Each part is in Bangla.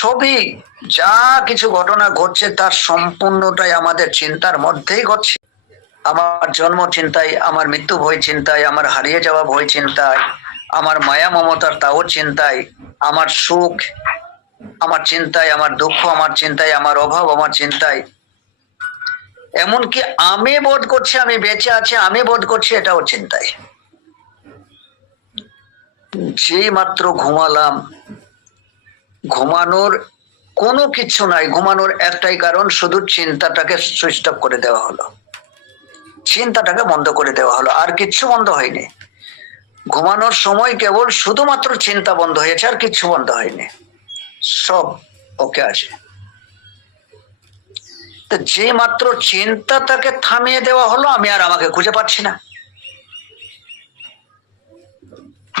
সবই যা কিছু ঘটনা ঘটছে তার সম্পূর্ণটাই আমাদের চিন্তার মধ্যেই ঘটছে। আমার জন্ম চিন্তায়, আমার মৃত্যু ভয় চিন্তায়, আমার হারিয়ে যাওয়া ভয় চিন্তায়, আমার মায়া মমতার তাও চিন্তায়, আমার সুখ আমার চিন্তায়, আমার দুঃখ আমার চিন্তায়, আমার অভাব আমার চিন্তায়। এমনকি আমি বোধ করছি আমি বেঁচে আছি, আমি বোধ করছি এটাও চিন্তায়। যেই মাত্র ঘুমালাম ঘুমানোর কোনো কিছু নাই, ঘুমানোর একটাই কারণ শুধু চিন্তাটাকে সুইচ অফ করে দেওয়া হলো। চিন্তাটাকে বন্ধ করে দেওয়া হলো, আর কিচ্ছু বন্ধ হয়নি। ঘুমানোর সময় কেবল শুধুমাত্র চিন্তা বন্ধ হয়েছে, আর কিচ্ছু বন্ধ হয়নি। সব ওকে আছে। তো যে মাত্র চিন্তাটাকে থামিয়ে দেওয়া হলো, আমি আর আমাকে খুঁজে পাচ্ছি না।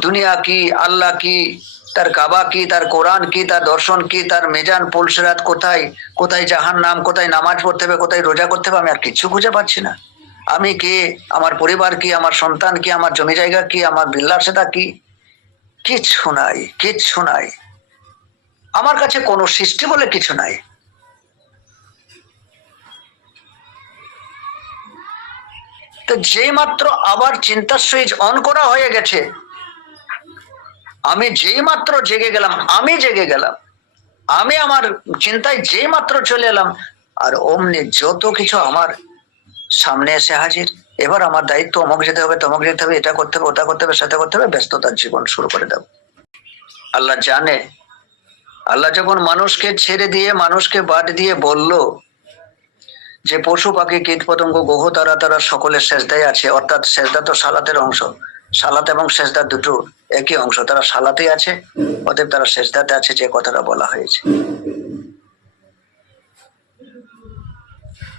দুনিয়া কি, আল্লাহ কি তার কাবা কি, তার কোরআন কি, তার দর্শন কি, তার মেজান পুলসরাত কোথায় কোথায় জাহান নাম কোথায় নামাজ পড়তে হবে, কোথায় রোজা করতে হবে, আমি আর কিছু খুঁজে পাচ্ছি না। আমি কে, আমার পরিবার কি, আমার সন্তান কি, আমার জমি জায়গা কি, আমার বিলাসিতা কি? কিচ্ছু নাই কিচ্ছু নাই। আমার কাছে কোনো সৃষ্টি বলে কিছু নাই। তো যেই মাত্র আবার চিন্তার সুইচ অন করা হয়ে গেছে আমি যেই মাত্র জেগে গেলাম, আমি জেগে গেলাম। আমি আমার চিন্তায় যেই মাত্র চলে এলাম, আর অমনি যত কিছু আমার সামনে এসে হাজির, এবার আমার দায়িত্ব অমুক যেতে হবে, তমক যেতে হবে, এটা করতে হবে, ওটা করতে হবে, সেটা করতে হবে, ব্যস্ততার জীবন শুরু করে দেব। আল্লাহ জানে। আল্লাহ যখন মানুষকে ছেড়ে দিয়ে, মানুষকে বাদ দিয়ে বলল যে, পশু পাখি কীট পতঙ্গ গ্রহ তারা তারা সকলের সেজদায় আছে, অর্থাৎ সেজদা তো সালাতের অংশ। সালাত এবং সেজদা দুটো একই অংশ। তারা সালাতে আছে, অতএব তারা সেজদাতে আছে যে কথাটা বলা হয়েছে।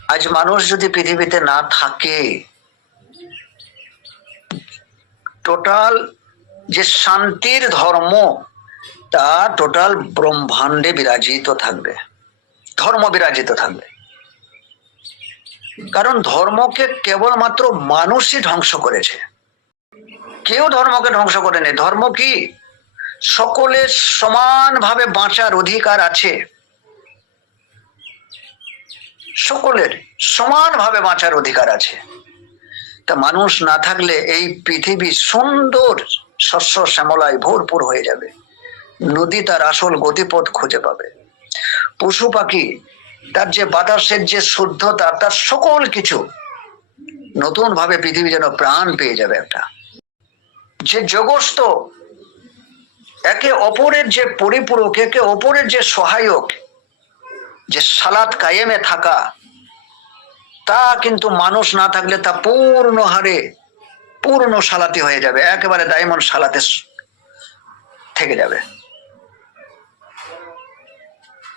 আজ মানুষ যদি পৃথিবীতে না থাকে, টোটাল যে শান্তির ধর্ম, তা টোটাল ব্রহ্মাণ্ডে বিরাজিত থাকবে। ধর্ম বিরাজিত থাকবে। কারণ ধর্মকে কেবলমাত্র মানুষই ধ্বংস করেছে। কেউ ধর্মকে ধ্বংস করেনি ধর্ম কি? সকলের সমানভাবে বাঁচার অধিকার আছে। সকলের সমানভাবে বাঁচার অধিকার আছে। তা মানুষ না থাকলে এই পৃথিবী সুন্দর শস্য শ্যামলায় ভরপুর হয়ে যাবে। নদী তার আসল গতিপথ খুঁজে পাবে। পশু পাখি, তার যে বাতাসের যে শুদ্ধতা, তার সকল কিছু নতুন ভাবে পৃথিবী যেন প্রাণ পেয়ে যাবে একটা। যে জগস্ত একে অপরের যে পরিপূরক, একে অপরের যে সহায়ক, যে সালাত কায়েমে থাকা, তা কিন্তু মানুষ না থাকলে তা পূর্ণ হারে, পূর্ণ সালাতি হয়ে যাবে, একেবারে দাইমন সালাতে থেকে যাবে।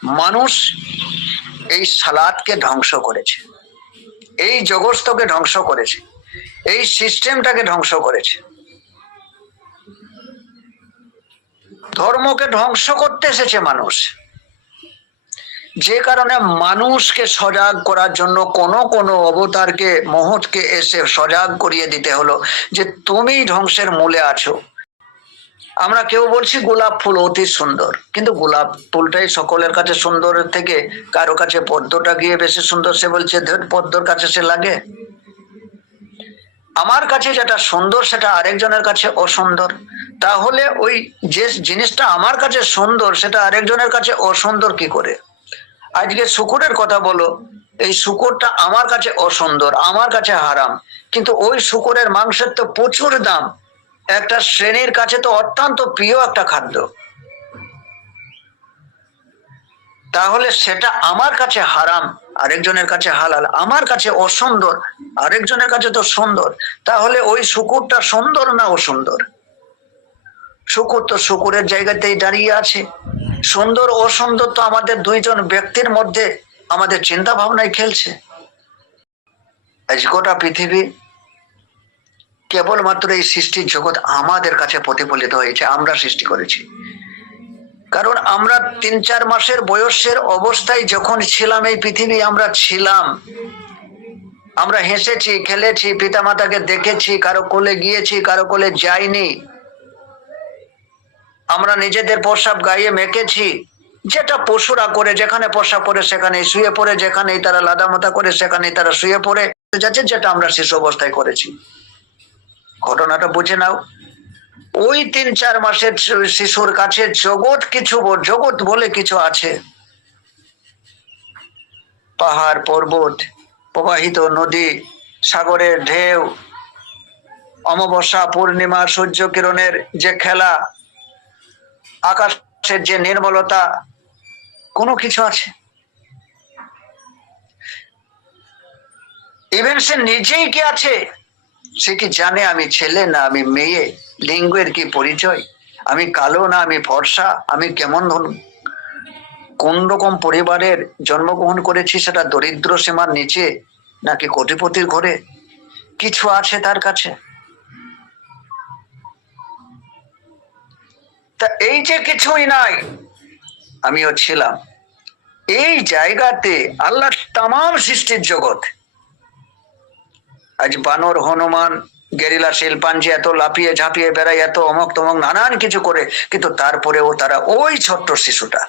মানুষ এই সালাদকে ধ্বংস করেছে। এই জগৎকে ধ্বংস করেছে। এই সিস্টেমটাকে ধ্বংস করেছে। ধর্মকে ধ্বংস করতে এসেছে মানুষ। যে কারণে মানুষকে সজাগ করার জন্য কোন কোন অবতারকে, মহৎকে এসে সজাগ করিয়ে দিতে হলো যে তুমি ধ্বংসের মূলে আছো। আমরা কেউ বলছি গোলাপ ফুল অতি সুন্দর, কিন্তু গোলাপ ফুলটাই সকলের কাছে সুন্দর থেকে কারও কাছে পদ্মটা গিয়ে বেশি সুন্দর, সে বলছে পদ্মর কাছে সে লাগে। আমার কাছে যেটা সুন্দর, সেটা আরেকজনের কাছে অসুন্দর। তাহলে ওই যে জিনিসটা আমার কাছে সুন্দর, সেটা আরেকজনের কাছে অসুন্দর কি করে? আজকে শুকুরের কথা বলো, এই শুকুরটা আমার কাছে অসুন্দর, আমার কাছে হারাম। কিন্তু ওই শুকুরের মাংসের তো প্রচুর দাম। একটা শ্রেণির কাছে তো অত্যন্ত প্রিয় একটা খাদ্য। তাহলে সেটা আমার কাছে হারাম, আরেকজনের কাছে হালাল, আমার কাছে অসুন্দর, আরেকজনের কাছে তো সুন্দর। তাহলে ওই শুকুরটা সুন্দর না অসুন্দর? শুকুর তো শুকুরের জায়গাতেই দাঁড়িয়ে আছে। সুন্দর অসুন্দর তো আমাদের দুইজন ব্যক্তির মধ্যে আমাদের চিন্তা ভাবনায় খেলছে। আজ গোটা পৃথিবী কেবলমাত্র এই সৃষ্টির জগৎ আমাদের কাছে প্রতিফলিত হয়েছে, আমরা সৃষ্টি করেছি। কারণ আমরা তিন চার মাসের বয়সের অবস্থায় যখন ছিলাম, এই পৃথিবী আমরা ছিলাম। আমরা হেসেছি, খেলেছি, পিতামাতাকে দেখেছি, কারও কোলে গিয়েছি, কারও কোলে যাইনি। আমরা নিজেদের প্রসাব গায়ে মেখেছি। যেটা পশুরা করে যেখানে পশা পড়ে সেখানে শুয়ে পড়ে, যেখানেই তারা লাদামাতা করে সেখানেই তারা শুয়ে পড়ে যাচ্ছে, যেটা আমরা শিশু অবস্থায় করেছি। ঘটনাটা বুঝে নাও। ওই তিন চার মাসের শিশুর কাছে জগৎ কিছু জগৎ বলে কিছু আছে। পাহাড়, পর্বত, প্রবাহিত নদী, সাগরের ঢেউ, অমাবস্যা, পূর্ণিমা, সূর্য কিরণের যে খেলা আকাশের যে নির্মলতা, কোনো কিছু আছে? ইভেন সে নিজেই কি আছে? সে কি জানে আমি ছেলে না আমি মেয়ে? লিঙ্গের কি পরিচয়? আমি কালো না আমি ফর্সা? আমি কেমন ধরুন কোন রকম পরিবারের জন্মগ্রহণ করেছি সেটা দরিদ্র সীমার নিচে নাকি কোটিপতির ঘরে? কিছু আছে তার কাছে? তা এই যে কিছুই নাই, আমিও ছিলাম। এই জায়গাতে আল্লাহ তাম সৃষ্টির জগৎ। আজ বানর, হনুমান, গেরিলা, শিল্পাঞ্জি এত লাফিয়ে ঝাঁপিয়ে বেড়ায়, এত অমক তমক নানান কিছু করে, কিন্তু তারপরেও তারা ওই ছোট্ট শিশুটা।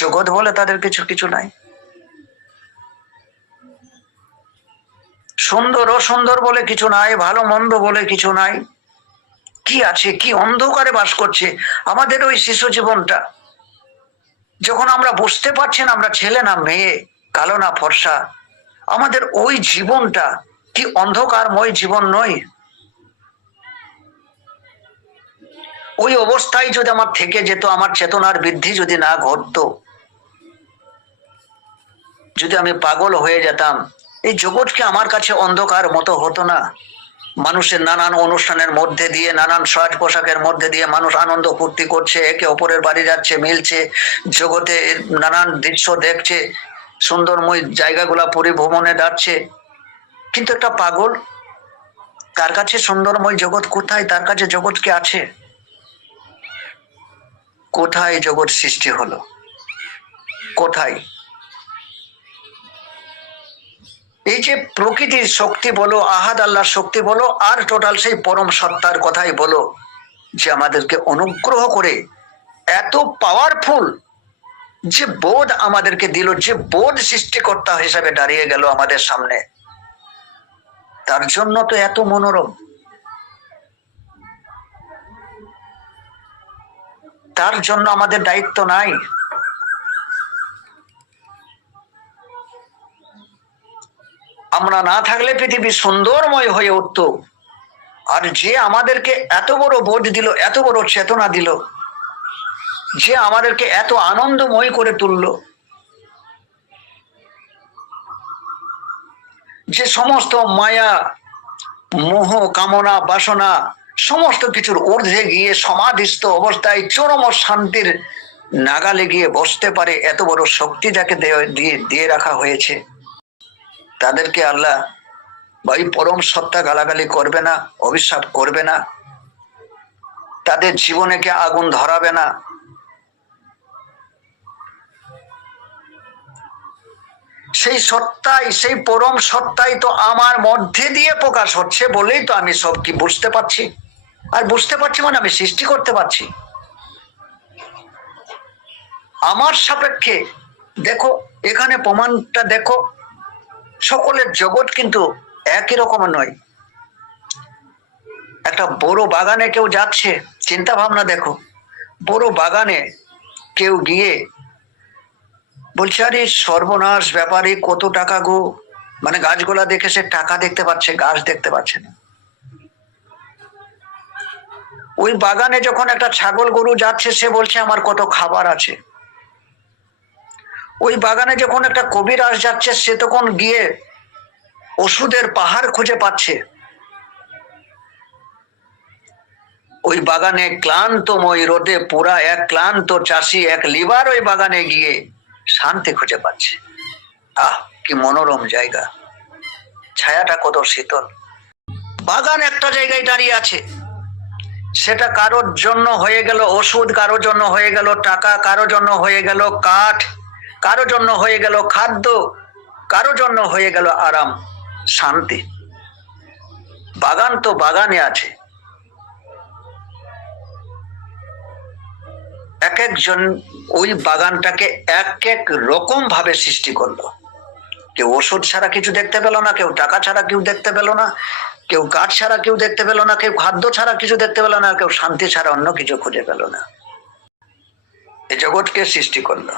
জগৎ বলে তাদের কিছু কিছু নাই। সুন্দর অসুন্দর বলে কিছু নাই ভালো মন্দ বলে কিছু নাই। কি আছে? কি অন্ধকারে বাস করছে? আমাদের ওই শিশু জীবনটা। যখন আমরা বুঝতে পারছি না আমরা ছেলে না মেয়ে, কালো না ফর্সা, আমাদের ওই জীবনটা কি অন্ধকারময় জীবন নয়? ওই অবস্থায় যদি আমার থেকে যেত, আমার চেতনার বৃদ্ধি যদি না ঘটতো, যদি আমি পাগল হয়ে যেতাম, এই জগৎকে আমার কাছে অন্ধকার মতো হতো না? মানুষের নানান অনুষ্ঠানের মধ্যে দিয়ে, নানান সাজ পোশাকের মধ্যে দিয়ে মানুষ আনন্দ ফুর্তি করছে, একে অপরের বাড়ি যাচ্ছে, মিলছে, জগতে নানান দৃশ্য দেখছে, সুন্দরময় জায়গাগুলা পরিভ্রমণে যাচ্ছে। কিন্তু একটা পাগল, তার কাছে সুন্দরময় জগৎ কোথায়? তার কাছে জগৎ কি আছে? কোথায় জগৎ সৃষ্টি হলো? কোথায়? এই যে প্রকৃতির শক্তি বলো, আহাদ আল্লাহর শক্তি বলো, আর টোটাল সেই পরম সত্তার কথাই বলো, যে আমাদেরকে অনুগ্রহ করে এত পাওয়ারফুল যে বোধ আমাদেরকে দিল, যে বোধ সৃষ্টিকর্তা হিসাবে দাঁড়িয়ে গেল আমাদের সামনে। তার জন্য তো এত মনোরম। তার জন্য আমাদের দায়িত্ব নাই। আমরা না থাকলে পৃথিবী সুন্দরময় হয়ে উঠত। আর যে আমাদেরকে এত বড় বোধ দিল, এত বড় চেতনা দিল, যে আমাদেরকে এত আনন্দময় করে তুলল, যে সমস্ত মায়া, মোহ, কামনা, বাসনা, সমস্ত কিছুর ঊর্ধ্বে গিয়ে সমাধিস্থ অবস্থায় চরম শান্তির নাগালে গিয়ে বসতে পারে, এত বড় শক্তি যাকে দেয়- রাখা হয়েছে। তাদেরকে আল্লাহ এই পরম সত্তা গালাগালি করবে না, অভিশাপ করবে না। তাদের জীবনে কে আগুন ধরাবে না। সেই সত্তাই, সেই পরম সত্তাই তো আমার মধ্যে দিয়ে প্রকাশ হচ্ছে বলেই তো আমি সব কি বুঝতে পারছি। আর বুঝতে পারছি মানে আমি সৃষ্টি করতে পারছি। আমার সাপেক্ষে দেখো, এখানে প্রমাণটা দেখো। সকলের জগৎ কিন্তু একই রকম নয়। একটা বড় বাগানে কেউ যাচ্ছে, চিন্তা ভাবনা দেখো। বড় বাগানে কেউ গিয়ে বলছে, আরে, সর্বনাশ ব্যাপারে কত টাকা গো? মানে গাছগুলা দেখে সে টাকা দেখতে পাচ্ছে, গাছ দেখতে পাচ্ছে না। ওই বাগানে যখন একটা ছাগল গরু যাচ্ছে, সে বলছে, আমার কত খাবার আছে। ওই বাগানে যখন একটা কবিরাজ যাচ্ছে, সে তখন গিয়ে ওষুধের পাহাড় খুঁজে পাচ্ছে। ওই বাগানে ক্লান্তময় রোদে পুরা এক ক্লান্ত চাষি, এক লিবার ওই বাগানে গিয়ে শান্তি খুঁজে পাচ্ছে। আহ, কি মনোরম জায়গা। ছায়াটা কত শীতল। বাগান একটা জায়গায় দাঁড়িয়ে আছে। সেটা কারোর জন্য হয়ে গেল ওষুধ, কারোর জন্য হয়ে গেল টাকা, কারোর জন্য হয়ে গেল কাঠ। কারোর জন্য হয়ে গেল খাদ্য কারোর জন্য হয়ে গেল আরাম, শান্তি। বাগান তো বাগানে আছে। এক একজন ওই বাগানটাকে এক এক রকম ভাবে সৃষ্টি করল। কেউ ওষুধ ছাড়া কিছু দেখতে পেল না, কেউ টাকা ছাড়া কেউ দেখতে পেল না, কেউ কাঠ ছাড়া কেউ দেখতে পেল না, কেউ খাদ্য ছাড়া কিছু দেখতে পেল না, কেউ শান্তি ছাড়া অন্য কিছু খুঁজে পেল না। এ জগৎকে সৃষ্টি করল।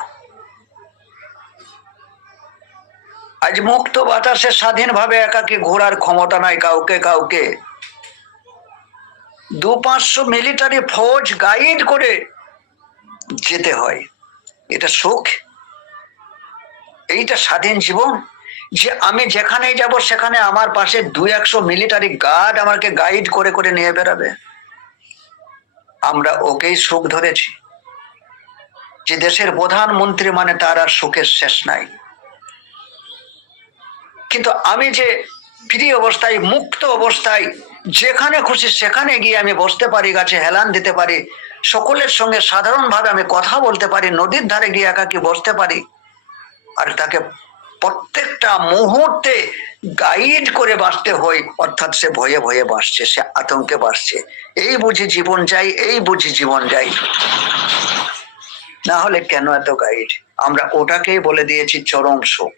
আজ মুক্ত বাতাসে স্বাধীনভাবে একাকি ঘোরার ক্ষমতা নাই কাউকে কাউকে। দু পাঁচশো মিলিটারি ফৌজ গাইড করে যেতে হয়। এটা সুখ। এইটা স্বাধীন জীবন যে আমি যেখানেই যাব, সেখানে আমার পাশে দু একশো মিলিটারি গার্ড আমাকে গাইড করে করে নিয়ে বেড়াবে। আমরা ওকেই সুখ ধরেছি। যে দেশের প্রধানমন্ত্রী মানে তার আর সুখের শেষ নাই। কিন্তু আমি যে ফ্রি অবস্থায়, মুক্ত অবস্থায়, যেখানে খুশি সেখানে গিয়ে আমি বসতে পারি, গাছে হেলান দিতে পারি, সকলের সঙ্গে সাধারণভাবে আমি কথা বলতে পারি, নদীর ধারে গিয়ে একাকি বসতে পারি, আর তাকে প্রত্যেকটা মুহূর্তে গাইড করে বাঁচতে হয় অর্থাৎ সে ভয়ে ভয়ে বাঁচছে, সে আতঙ্কে বাঁচছে। এই বুঝি জীবন যাই, এই বুঝি জীবন যাই। না হলে কেন এত গাইড আমরা ওটাকেই বলে দিয়েছি চরম সুখ